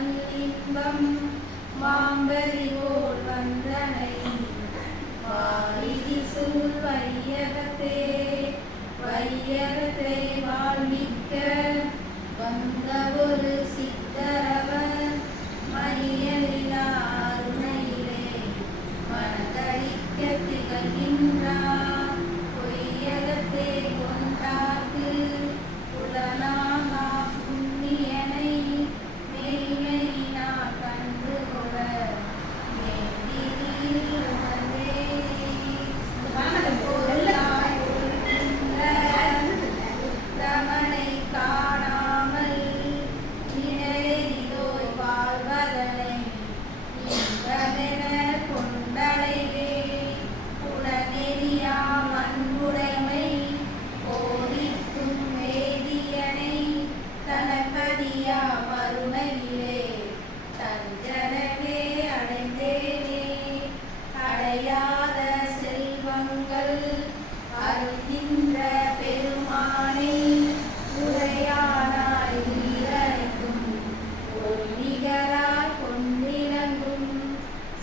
நல்லின்பம் மாம்பரி போல் வந்தனை வாரிதி சூழ் வையகத்தே வாழ்விக்க வந்த ஒரு சித்தரவர் மரியலிலாருணையிலே மனதளிக்க திகழ்கின்றார் பொய்யகத்தே கொண்டார்க்கு புலனாகா புண்ணியனை மெய்மையினா கண்டு கொள மேதிரியில் உணர்ந்தே உத்தமனை காணாமல் நிழலிதோய் வாழ்வதனை இன்பமென கொண்டடைவே புலனெறியா மண்புடைமை போதிக்கும் வேதியனை தனக்கதியா மறுமையிலே தஞ்சனவே அடைந்தேனே அடையாத செல்வங்கள் அருகின்ற பெருமானை உரையானாய் உயிரைக்கும் ஒரு நிகராய் கொண்டிலங்கும்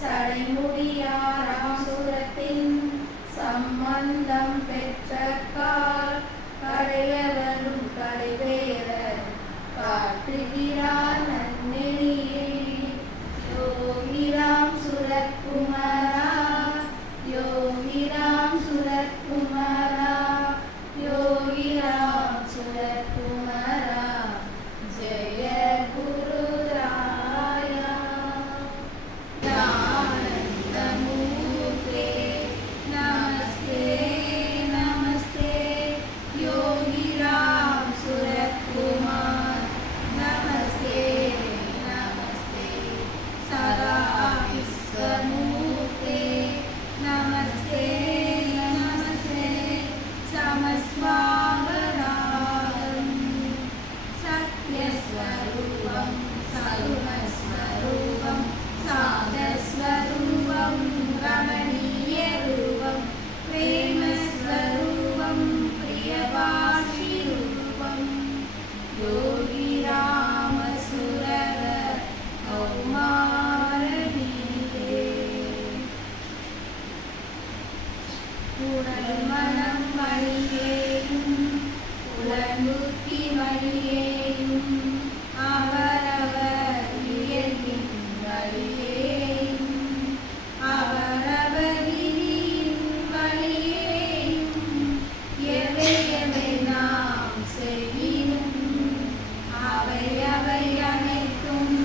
சடைமுடியாராம் சுரத்தின் சம்பந்தம் பெற்ற கால் கடையவரும் கடைவேற காட்டுகிறார் நன்னெறியே யோகிராம் சுரத்குமாரா யோகிராம் சுரத்குமாரா யோகிராம் சுரத்குமாரா ஜெய குருராயா ஞானந்தமூர்த்தே நமஸ்தே நமஸ்தே யோகிராம் சுரத்குமார் நமஸ்தே நமஸ்தே சதா விஸ்வமூர்த்தே நமஸ்தே நமஸ்தே சமஸ்வாவராகம் சத்யஸ்வரூபம் சகுணஸ்வரூபம் சாந்தஸ்வரூபம் ரமணீயரூபம் பிரேமஸ்வரூபம் பிரியபாஷிரூபம் யோகி ராமசுரர கௌமாரீரே உடல் மனம் வழியேயும் உலன்புத்தி வழியேயும் அவரவர் இயல்பின் வழியேயும் அவரவர் விதியின் வழியேயும் எவை எவை நாம் செய்யினும் அவை அவை அனைத்தும்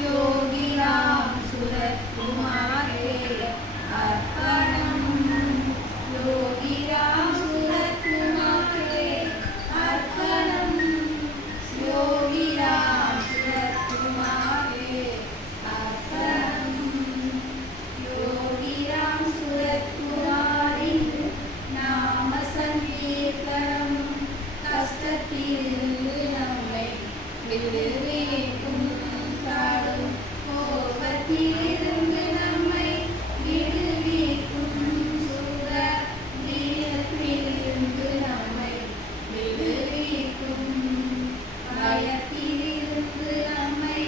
யோகிராம் சுரத்குமாரே அர்ப்பணம் யோகிராம் சுரத்குமாரே அர்ப்பணம் யோகிராம் சுரத்குமாரே அர்ப்பணம் யோகிராம் சுரத்குமாரின் நாம சங்கீர்த்தனம் கஷ்டத்திலிருந்து நம்மை விடுவிக்கும் காடும் கோபத்திலிருந்து நம்மை விடுவிக்கும் சுக வீரத்திலிருந்து நம்மை விடுவிக்கும் பயத்திலிருந்து நம்மை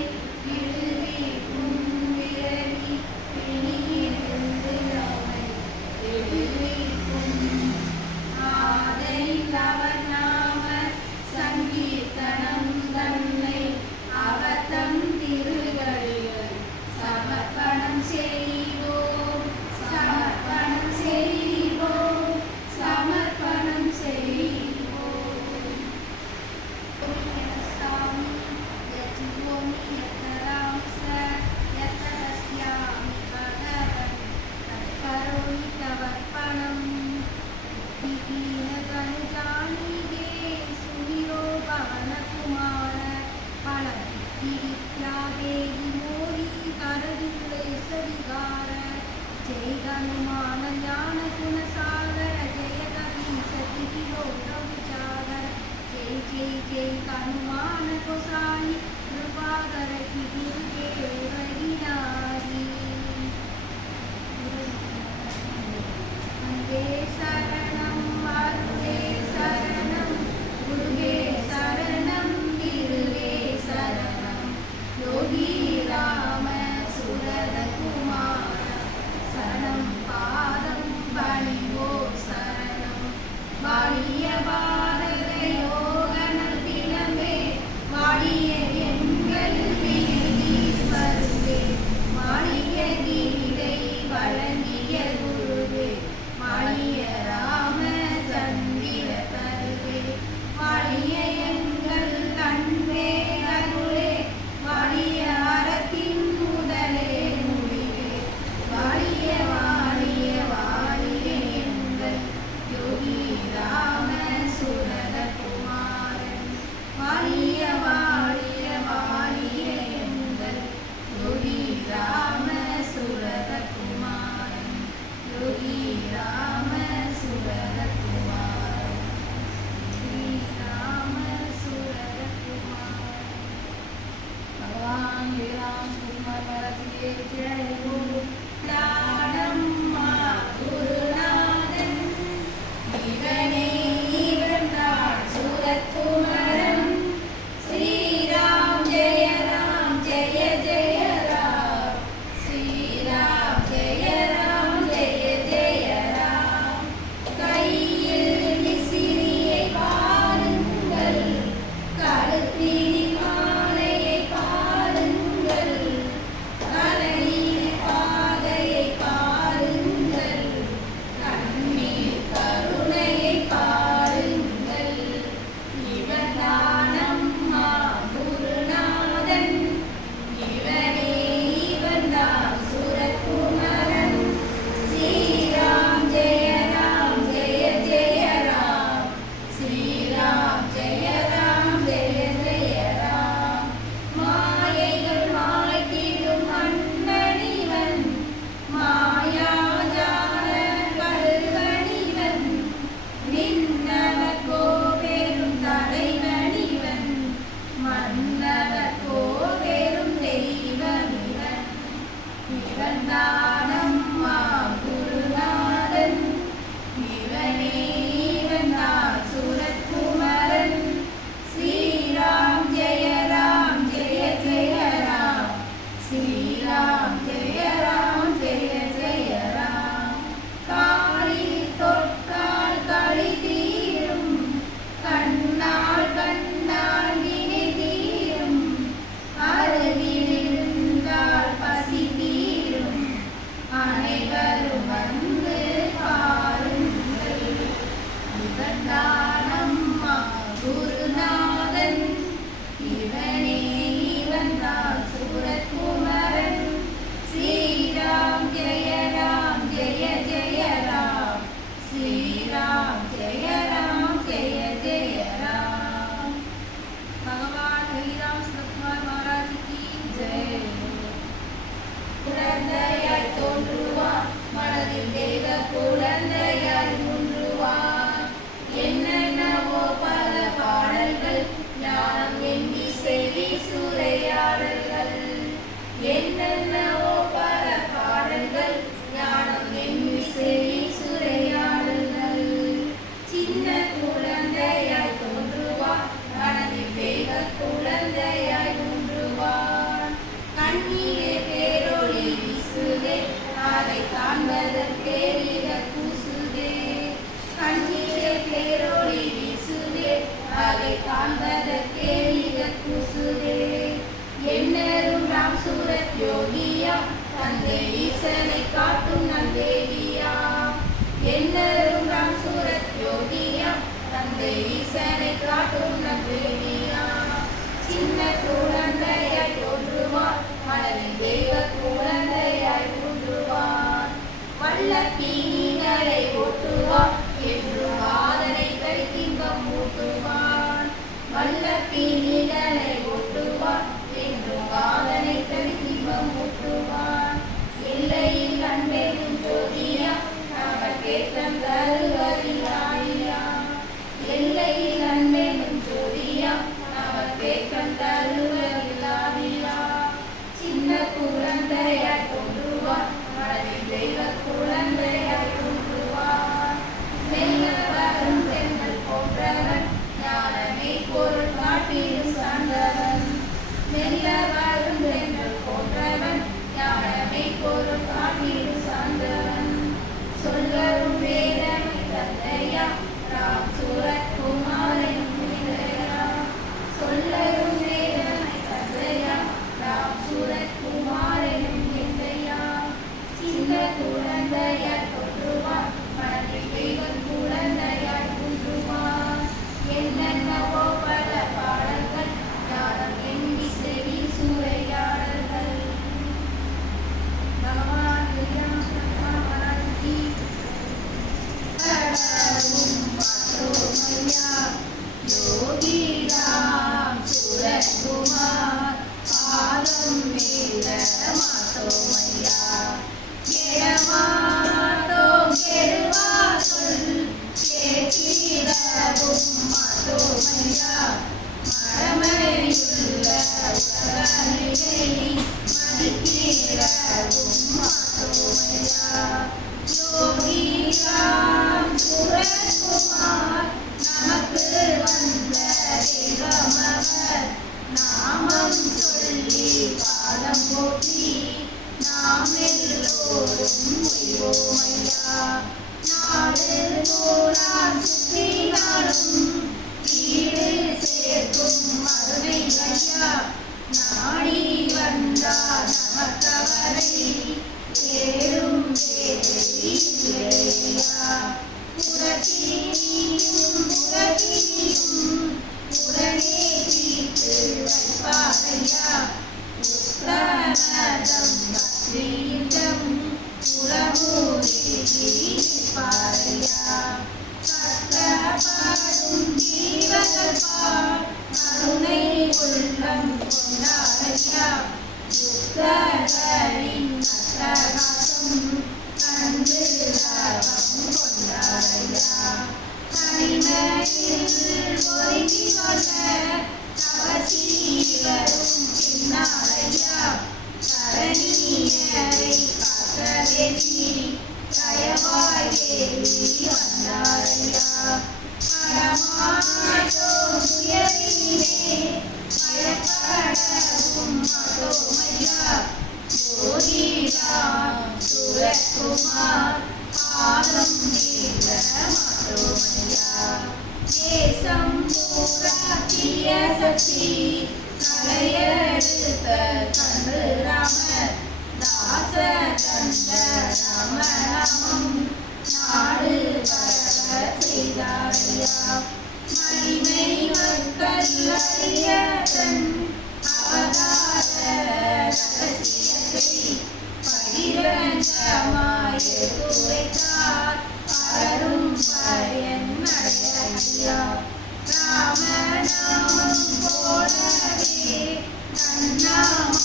விடுவிக்கும் விரவி பிணியிலிருந்து நம்மை விடுவிக்கும் ஆதரில் அவர் நாம சங்கீர்த்தனம் தன்னை அவதம் திருகளில் சமர்ப்பணம் செய்வோம் சமர்ப்பணம் செய்வோம் சமர்ப்பணம் செய்வோம் சாமி யஜ்வோமி யதராம் ச யதஸ்யாமி பகவன் தத்கரோமி தவர்ப்பணம் दीनगनुजानिगे सुनिरो भवनकुमार फलविद्यादेहि मोहि करदुल्ले सविगार जय हनुमान ज्ञान गुण सागर जय कवि सति लोकविचार जय जय जय हनुमान गोसाई कृपा कर गुरु के रघुनारी वंदे शरणं वंदे शरणं गुरुवे शरणं गिरुवे शरणं योगी மாட்டோமையா. கெடமாட்டோம் கெடுவார் சொல் கேட்டிடவும் மாட்டோமையா. மடமையுள்ள உலகநிலை மதித்திடவும் மாட்டோமையா. யோகிராம் சுரகுமார் நமக்கு வந்த தெய்வமவர். நாமம் சொல்லி பாதம் போற்றி நாம் எல்லோரும் உய்வோமையா. நாடு நூறார் சுற்றினாலும் வீடு சேர்க்கும் மருமை ஐயா. நாடி வந்தார் நமக்கவரை தேடும் வேலையா. புறத்தினியும் உலகினியும் உடனே தீர்த்து வைப்பாரையா. உத்தமதம் பக்தியுடம் உறவுருகி நிற்பாரையா. கஷ்டப்படும் ஜீவகற்பால் கருணை உள்ளம் கொண்டாரையா. புத்தரின் அட்டகாசம் கண்டு லாபம் கொண்டாரையா. தனிமையில் ஒதுங்கி கொண்ட தவசீலரும் பின்னாரையா. கரணியரை காக்க வேண்டி தயவாய் தேவி வந்தாரையா. பரமாட்டோம் துயரிலே பயப்படவும் மாட்டோமையா. ஜோதிராம் சுரகுமார் பாதம் தீர்க்க மாட்டோமையா. தேசம் பூராக்கிய சக்தி தலையெடுத்த கன்று ராமர். தாச கண்ட ராமநாமம் நாடு பரவ செய்தாரையா. மகிமை மக்கள் அறிய தன் அவதார ரகசியத்தை பகிரங்கமாய் எடுத்துரைத்தார். பலரும் பயன் அடையா. ராமநாமம் போலவே நன்னாமம்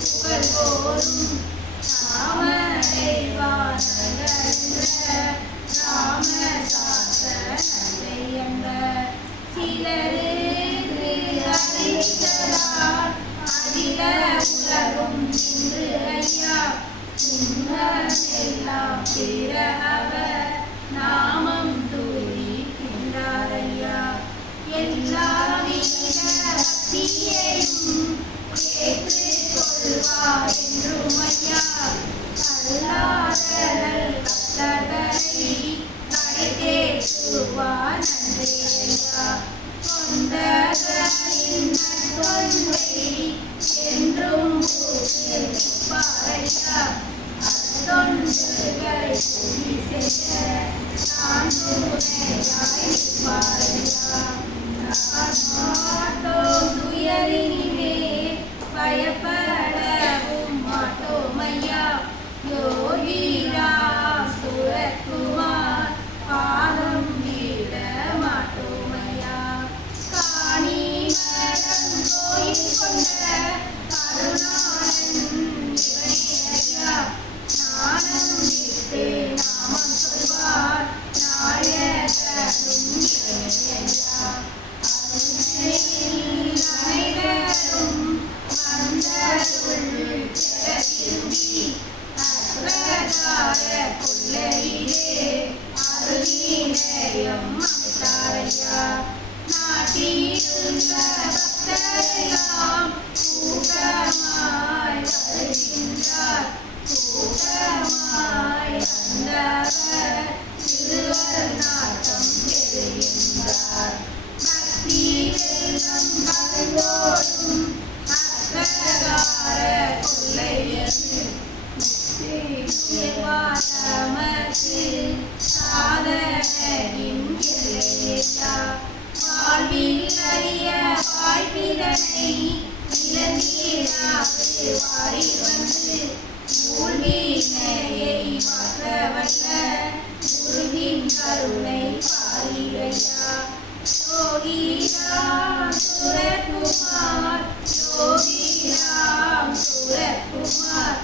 புகழ் போலும் சிலருக்கு அறிவித்ததால் அகில உலகும் இன்று ஐயா. எல்லாம் பிற அவர் நாமம் தூரிக்கின்றாரையா. எல்லாவித பக்தியையும் ஏற்றுக் கொள்வார் என்றும் ஐயா. கல்லாதல் பக்தர்களை கடைதேற்றுவார் நன்றி ஐயா. கொண்டகளின் நற்கொன்றை என்றும் ஊக்குவிப்பாரையா. அத்தொன்றுகள் கூலி செய்ய நான் துணையாய் நிற்பாரையா. மாட்டோம் துயரினிலே பயப்படவும் மாட்டோமையா. யோகிராம் சுரகுமார் பாதம் வீழ மாட்டோமையா. காணி மரம் கோயில் கொண்ட கருணாளன் இவனே ஐயா. ஞானம் விட்டு நாமம் சொல்வார் நாயகரும் இவனே ஐயா. அனைவரும் வந்தருள் பெற விரும்பி அற்பகார கொள்ளையிலே அருளினயம் அமைத்தாரையா. நாட்டிலுள்ள பக்தரெல்லாம் கூட்டமாய் வருகின்றார். கூட்டமாய் வந்தவர் திருவர் நாட்டம் பெறுகின்றார். பக்தி வெள்ளம் பகந்தோடும் அற்பகார கொள்ளையது நமக்கு சாதனையின் எல்லையா. வாழ்வில் அறிய வாய்ப்பிதனை இளநீராது வாரி வந்து ஊழ்வினையை மாற்ற வல்ல குருவின் கருணை பாரிரையா. யோகிராம் சுரகுமார் யோகிராம் சுரகுமார்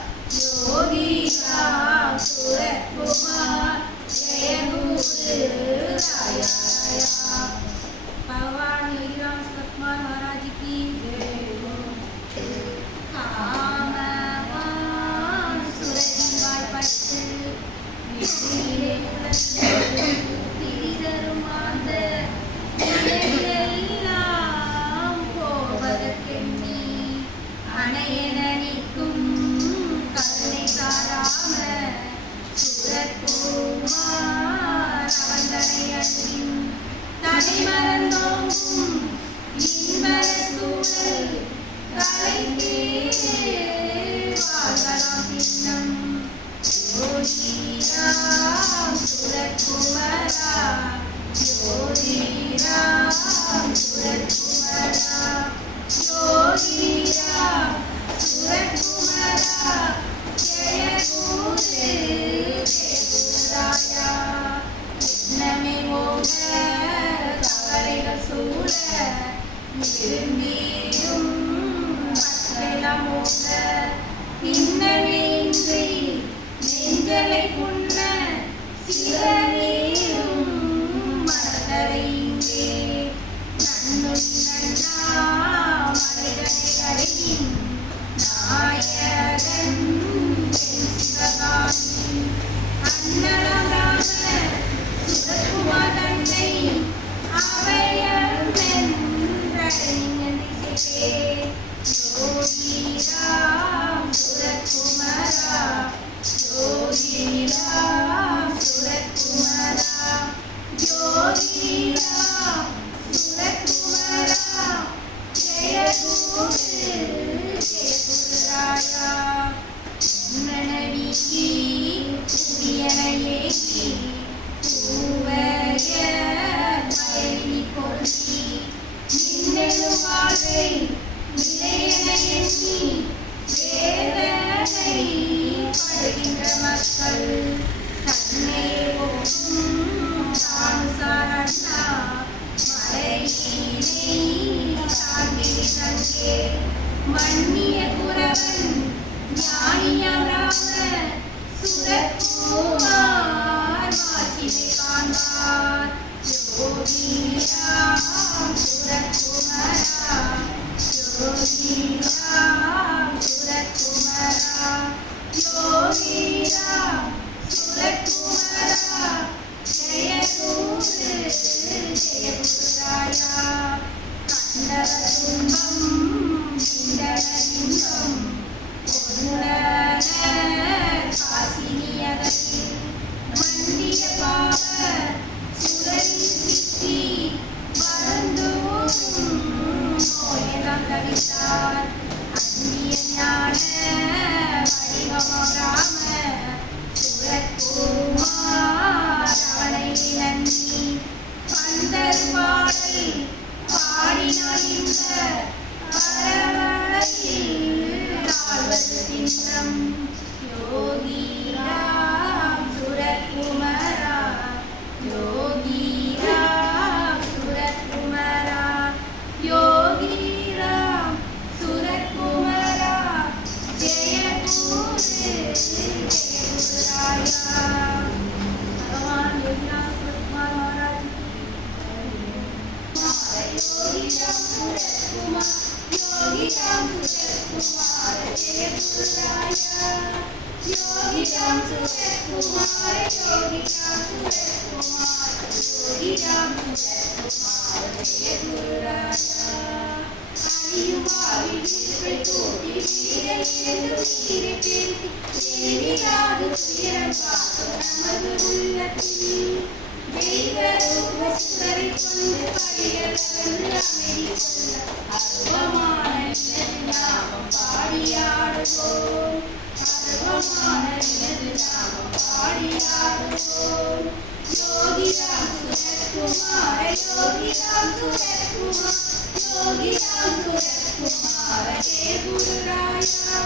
அணையென நிற்கும் கருணை சாராம சுரத்குமார் அவந்தனை அன்பின் தனி மறந்தோங்கும் இன்பரசூழல் கலைத்தே வாழ்கலாம் திண்ணம் யோகிராம் சுரத்குமரா யோகிராம் சுரத்குமரா யோகிராம் சுரத்குமரா ஜெய குரு ஜெயகுருராயா என்னமே மோக கவலைகள் சூழ இருந்தீரும் மற்றெல்லாம் மோக திண்ணமின்றி நெஞ்சலை புண்ண சிறநீரும் மலரை இங்கே நன்னுள் நன்னா மலைகளை கரையின் நாயகன் சிவகாமி அன்னலராம சுரத்குமார் தன்னை அவையமென்றறிஞரிசையே யோகிராம் சுரத்குமரா யோகிராம் சுரத்குமரா யோகிராம் சுரத்குமரா ஜெய குரு ஜெயகுருராயா உன்னனவிக்கி புதியனையேகி பூவய மயனி கொல்லி நின்னெழு வாழ்வை நிலையென எண்ணி வேதனை படுகின்ற மக்கள் தன்னை போகும் சாரண்ணா மலையினை சார்ந்திரி தங்கே மன்னிய குரவன் ஞானியம் ராம சுரத்குமார் மாட்சிமை காண்பார் யோகிராம் சுரத்குமரா யோகிராம் சுரத்குமரா யோகிராம் சுரத்குமரா ஜெய குரு ஜெயகுருராயா கண்டவ துன்பம் சிந்தன இன்பம் பொருளன காசினியகத்தில் மண்டிய பாவ சுழலி சித்தி மறந்தோறும் நோயெல்லாம் தவித்தார் அந்நிய ஞான வடிவமம் ராம சுரத்குமார் அவனை நன்றி பந்தர் பாடல் பாடினார் இந்த பரவளையில் ஆழ்வது திண்ணம் யோகிராம் சுரத்குமரா யோகிராம் சுரத்குமரா யோகிராம் சுரத்குமரா ஜெய குரு ஜெயகுருராயா भगवान योगीराम सुरत्कुमार महाराज योगीराम सुरत्कुमार योगीराम सुरत्कुमार जय गुरुराया योगीराम सुरत्कुमार योगीराम सुरत्कुमार योगीराम सुरत्कुमार जय गुरुराया அணியுமாவி வீரை கூட்டி வீரை என்று வீரை பேசி தேவிராது துயரம் காக்கும் நமது உள்ளத்தில் தெய்வ ரூப சுடரை கொண்டு படிகள் வந்து அமைதி கொள்ள அருவமான நாமம் பாடியாடுவோம் அருவமான நாமம் பாடியாடுவோம் யோகிராம் சுரத்குமார யோகிராம் சுரத்குமார் யோகிராம் சுரத்குமார ஜெய குருராயா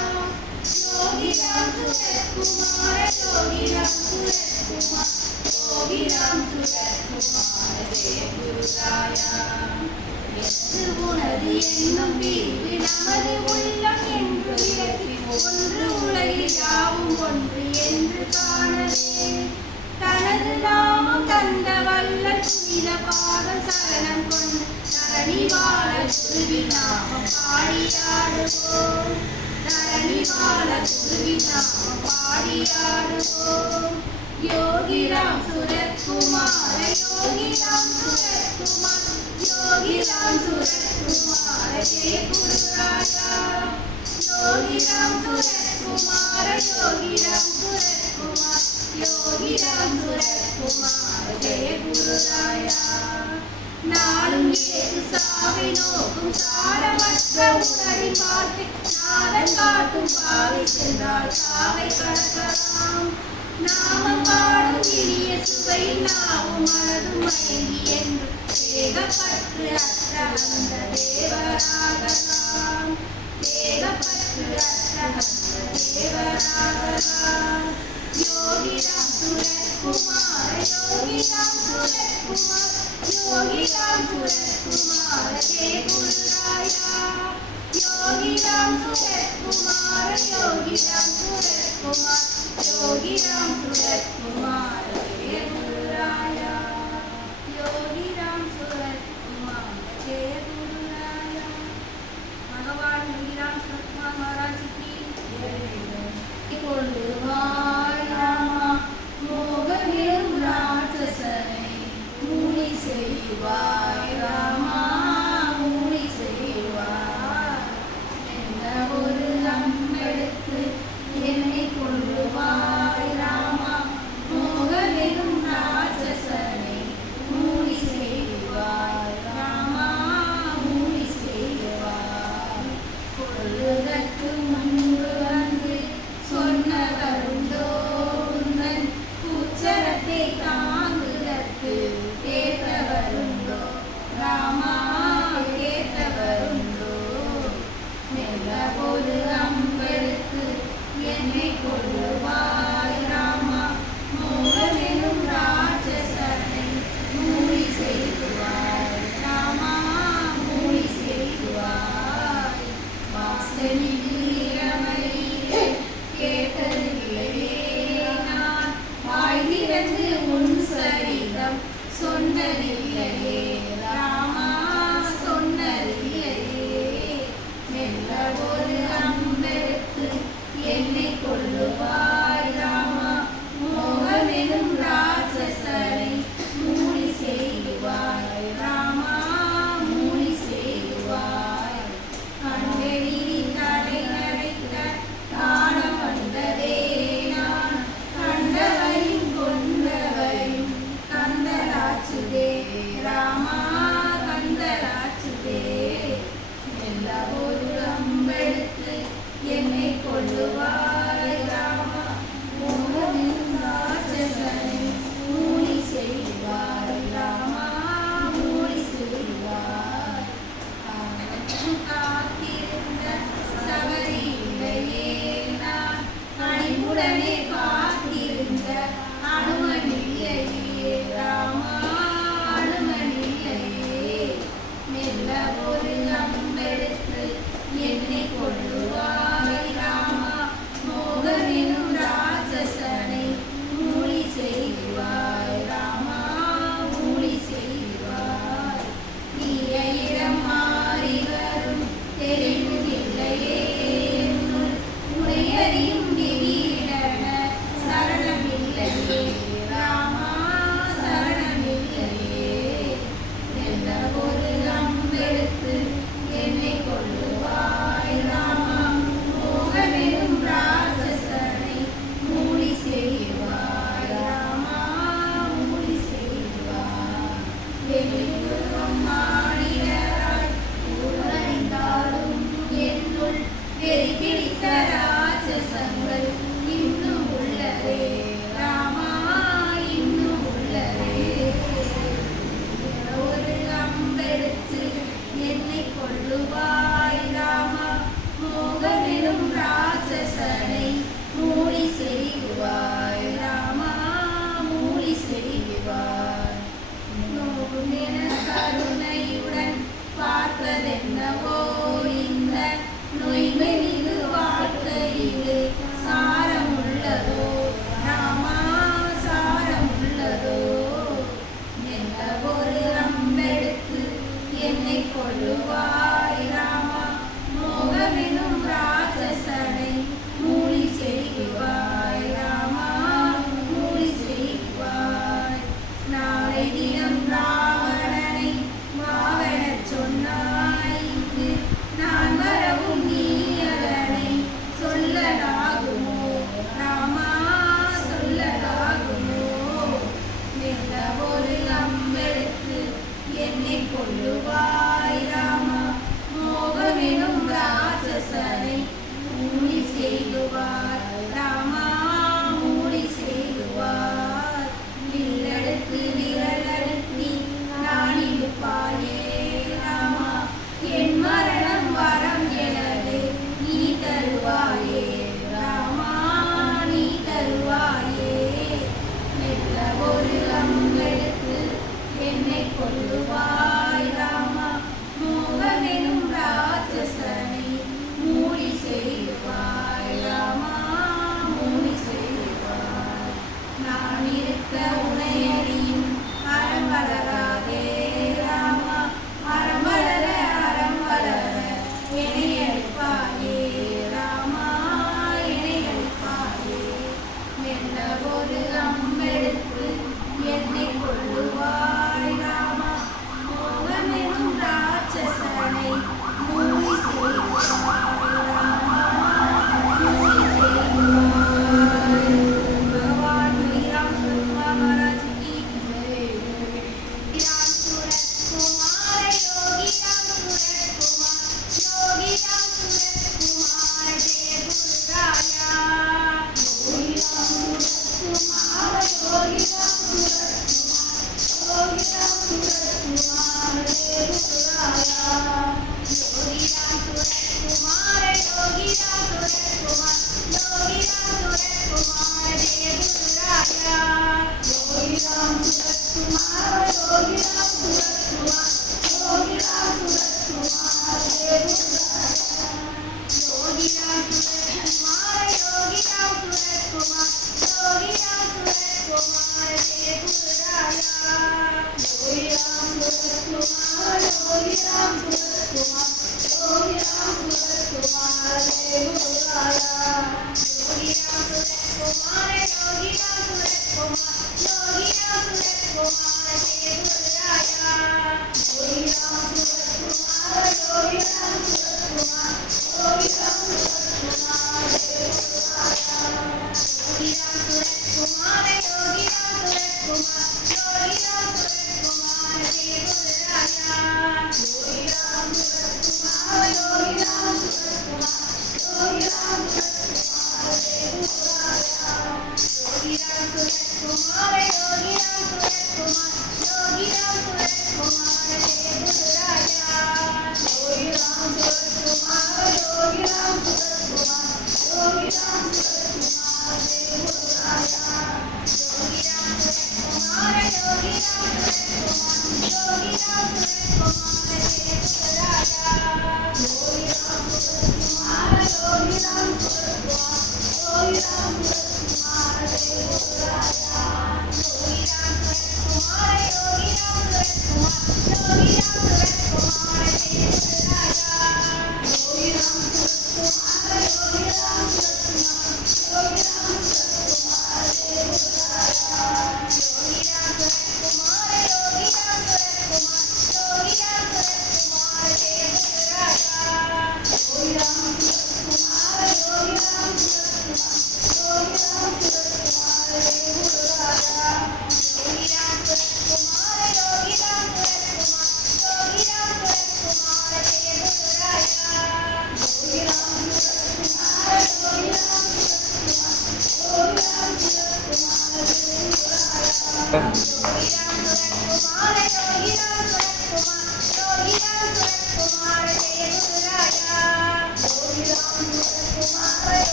யோகிராம் சுரத்குமார யோகிராம் சுரத்குமார் யோகிராம் சுரத்குமார ஜெய குருராயா எது உனது என்னும் பிரிவு நமது உள்ளம் என்று விளக்கி ஒன்று உலகில் யாவும் ஒன்று என்று காணவே தனது நாமம் தந்த வல்லல் புனித பாதம் சரணம் கொண்டு தரணி வாழ குருவி நாமம் பாடியாடுவோம் தரணி வாழ குருவி நாமம் பாடியாடுவோம் யோகிராம் சுரத்குமார யோகிராம் சுரத்குமார் யோகிராம் சுரத்குமார ஜெய குருராயா சுரத்குமார ஜெய குருராயா நாளும் ஏது சாவை நோக்கும் சாரமற்ற உணரி பார்த்து நாதன் காட்டும் பாவை சென்றால் சாவை கடக்கலாம் நாமம் பாடும் இனிய சுவை நாவும் மனதும் மயங்கி என்று தேகப்பற்று அற்ற அந்த தேவராகலாம் தேகப்பற்று அற்ற அந்த தேவராகலாம் யோகிராம் சுரத்குமார யோகிராம் சுரத்குமார யோகிராம் சுரத்குமார ஜெய குருராயா யோகிராம் சுரத்குமார யோகிராம் சுரத்குமார யோகிராம் சுரத்குமார ஜெய குருராயா யோகிராம் சுரத்குமார ஜெய குருராயா भगवान योगीराम सुरतकुमार महाराज की கொள்ளுவாய் ராமா மோகமெனும் ராட்சசனை மூடி செய்வாய் ராமா மூடி செய்வாய் என்ன ஒரு அம்பெடுத்து என்னை கொள்ளுவாய் ராமா மோகமெனும் ராட்சசனை மூடி செய்வாய் ராமா மூடி செய்வாய் கொள்ளுதற்கு முன்பு வந்து சொன்னவருண்டோ உந்தன் உச்சரத்தை தாங்குதற்கு கேட்டவருண்டோ ராமா கேட்டவருண்டோ மெல்ல ஒரு அம்பெடுத்து என்னை கொள்ளுவாய் ராமா மோகமெனும் ராட்சசனை மூடி செய்வாய் ராமா மூடி செய்வாய் வாசலில் இரவையிலே கேட்டதில்லையே நான் வாய் திறந்து உன் சரிதம் சொன்னதில்லையே ராமா சொன்னதில்லையே மெல்ல ஒரு அம்பெடுத்து என்னை கொள்ளுவாய் ராமா மோகமெனும் ராட்சசனை மூடி செய்வாய் ராமா மூடி செய்வாய் கண்டெறி தலைநகர்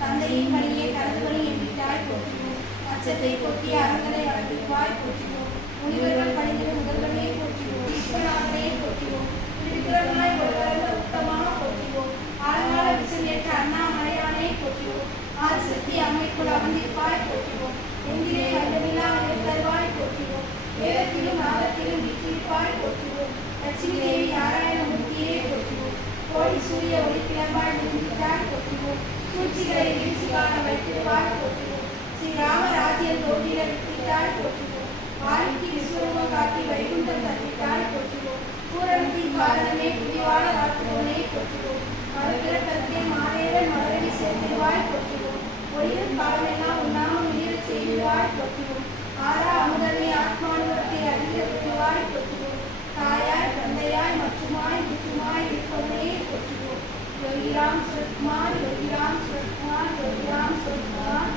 தந்தையின் பணியை தனது எண்ணிட்டாய் போற்றுவோம். அச்சத்தை போக்கி அறங்களை வளர்த்திடுவாய் போற்றுவோம். முனிவர்கள் பணிந்திட முதல்வனே போற்றுவோம். ஈஸ்வரனாகவே போற்றுவோம். விக்கிரமாய் ஒருவரந்த உத்தமாக போற்றுவோம். ஆழ்கால விசையற்ற அண்ணாமலையானே போற்றுவோம். ஆறு சக்தி அம்மைக்குள் அமர்ந்திருப்பாய் போற்றுவோம். எந்திலே அண்டமில்லா தருவாய் போற்றுவோம். வேதத்திலும் நாதத்திலும் வீற்றிருப்பாய் போற்றுவோம். லட்சுமி தேவி நாராயணமூர்த்தியே போற்றுவோம். கோடி சூரிய ஒளிக்கிழம்பாய் நின்றாய் போற்றுவோம். சூழ்ச்சிகளை வீழ்ச்சி காண வைத்திருவாய் போற்றுவோம். ஸ்ரீராமராஜ்யம் தோன்றிட விட்டாய் போற்றுவோம். வாய்க்கு விஸ்வரூபம் காட்டி வைகுண்டம் தந்திட்டாய் போற்றுவோம். பூரணத்தின் காரணமே புதிவான வாழ்த்துவனே போற்றுவோம். மறுபிறப்பத்தே மாதேவன் மலரடி சேர்த்திடுவாய் போற்றுவோம். ஒளிரும் காலமெல்லாம் உண்ணாமல் உயிர் செய்வாய் போற்றுவோம். ஆறா அமுதனை ஆத்மானுவத்தை அறிவிடுவாய் போற்றுவோம். தாயாய் தந்தையாய் மற்றுமாய் முற்றுமாய் இருப்பவனே போற்றுவோம். யோகிராம் சுரத்குமார் யோகிராம் சுரத்குமார் யோகிராம் சுரத்குமார்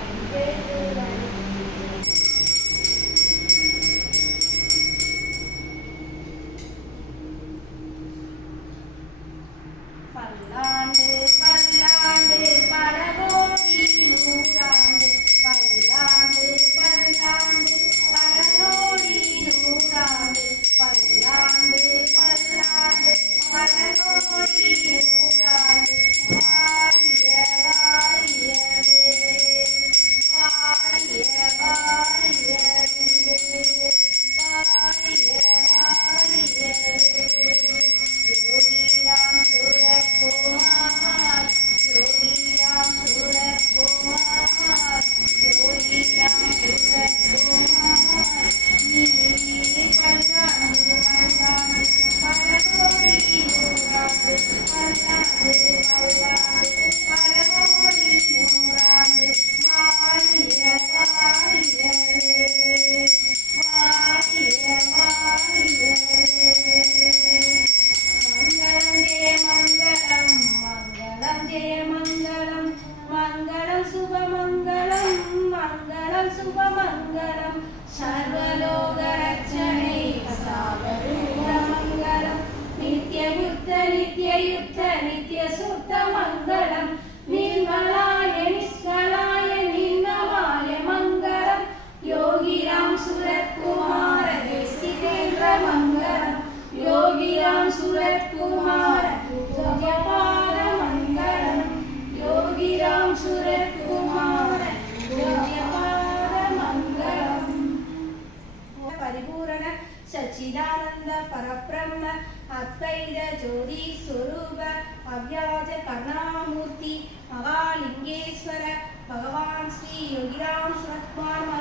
பல்லாண்டு பல்லாண்டு பல கோடி நூறாண்டு பல்லாண்டு பல்லாண்டு பல கோடி நூறாண்டு பல்லாண்டு பல்லாண்டு பல கோடி நூறாண்டு வாழிய வாழியவே வாழிய வாழியவே வாழிய வாழியவே யோகிராம் சுரத்குமார் யோகிராம் சுரத்குமார் யோகிராம் சுரத்குமார் நீ பல்லாண்டு பல்லாண்டு பல கோடி நூறாண்டு பல்லாண்டு பல்லாண்டு பல கோடி நூறாண்டு வாழிய வாழியவே வாழிய வாழியவே மங்களம் ஜெய மங்களம் மங்களம் சுபமங்களம் மங்களம் சுபமங்களம் சர்வலோக ரட்சணை மங்களம் நித்ய புத்த நித்ய யுத்த நித்ய சுத்த மங்களம் நிர்மலாய நிஷ்கலாய நிர்மலாய மங்களம் யோகிராம் சுரத்குமார தேசிகேந்திர மங்களம் யோகிராம் சுரத்குமார பூஜ்யபாத மங்களம் யோகிராம் சுரத்குமார பூஜ்யபாத மங்களம் பரிபூரண சச்சிதானந்த பரபிரம்ம அத்வைத ஜோதி ஸ்வரூப அவ்யாஜ கருணாமூர்த்தி மகாலிங்கேஸ்வர பகவான் ஸ்ரீ யோகிராம் சுரத்குமார்